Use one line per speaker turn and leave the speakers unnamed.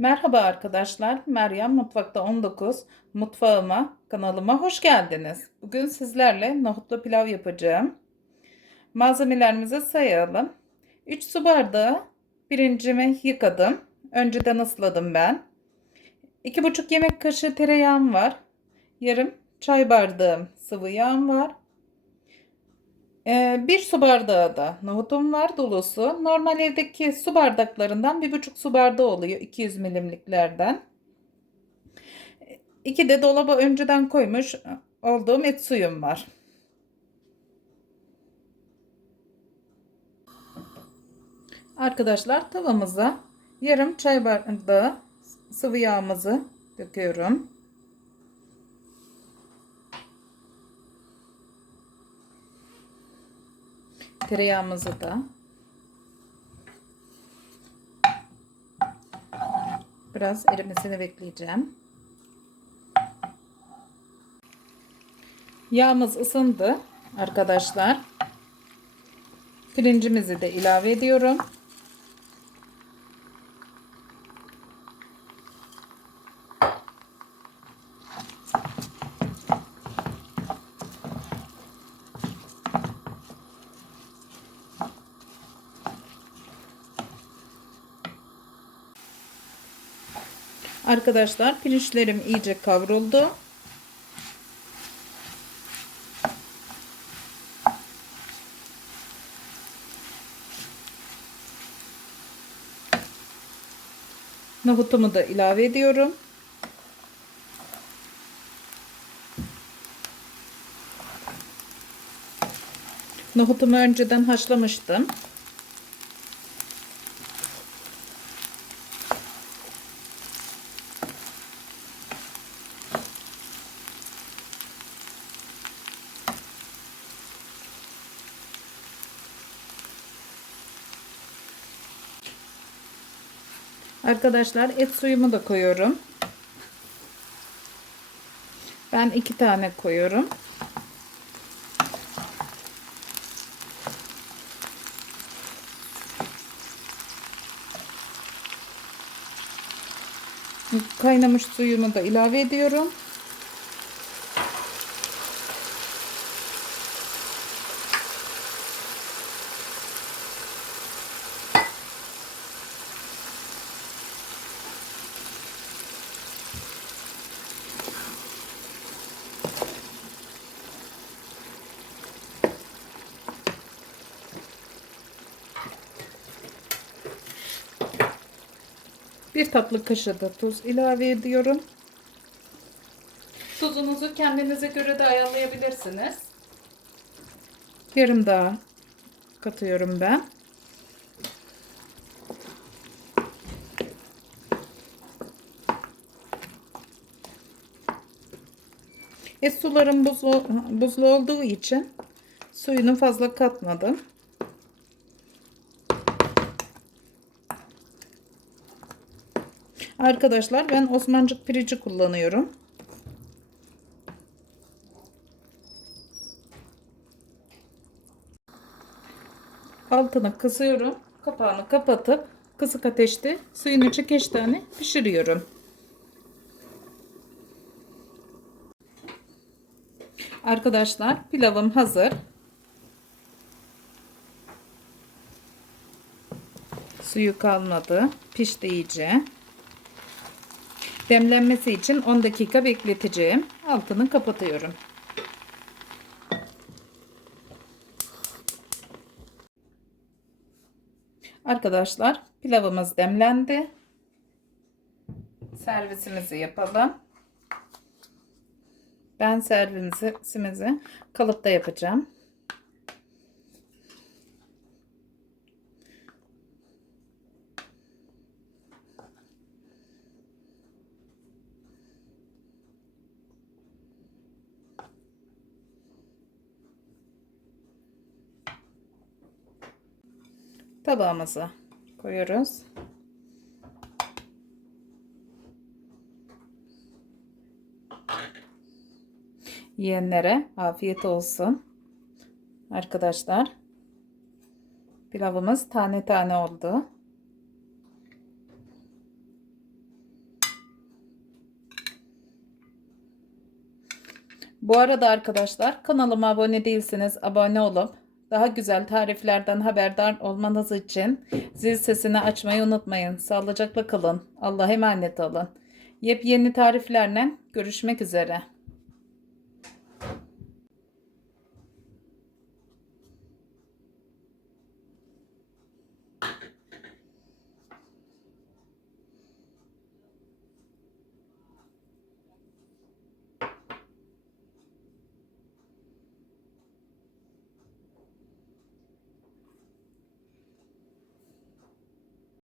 Merhaba arkadaşlar. Meryem Mutfakta 19 mutfağıma, kanalıma hoş geldiniz. Bugün sizlerle nohutlu pilav yapacağım. Malzemelerimizi sayalım. 3 su bardağı pirincimi yıkadım. Önceden ısladım ben. 2,5 yemek kaşığı tereyağım var. Yarım çay bardağı sıvı yağım var. Ee, bir su bardağı da nohutum var dolusu. Normal evdeki su bardaklarından bir buçuk su bardağı oluyor 200 milimliklerden. İki de dolaba önceden koymuş olduğum et suyum var. Arkadaşlar tavamıza yarım çay bardağı sıvı yağımızı döküyorum. Tereyağımızı da biraz erimesini bekleyeceğim. Yağımız ısındı arkadaşlar. Pirincimizi de ilave ediyorum. Arkadaşlar pirinçlerim iyice kavruldu. Nohutumu da ilave ediyorum. Nohutumu önceden haşlamıştım. Arkadaşlar et suyumu da koyuyorum. Ben iki tane koyuyorum. Kaynamış suyumu da ilave ediyorum. Bir tatlı kaşığı da tuz ilave ediyorum. Tuzunuzu kendinize göre de ayarlayabilirsiniz. Yarım daha katıyorum ben. Et sularım buzlu, buzlu olduğu için suyunu fazla katmadım. Arkadaşlar ben Osmancık pirinci kullanıyorum. Altını kısıyorum. Kapağını kapatıp kısık ateşte suyunu çekeçten pişiriyorum. Arkadaşlar pilavım hazır. Suyu kalmadı. Pişti iyice. Demlenmesi için 10 dakika bekleteceğim. Altını kapatıyorum. Arkadaşlar pilavımız demlendi. Servisimizi yapalım. Ben servisimizi kalıpta yapacağım. tabağımızı koyuyoruz. Yiyenlere afiyet olsun. Arkadaşlar pilavımız tane tane oldu. Bu arada arkadaşlar kanalıma abone değilseniz abone olup daha güzel tariflerden haberdar olmanız için zil sesini açmayı unutmayın. Sağlıcakla kalın. Allah'a emanet olun. Yepyeni tariflerle görüşmek üzere.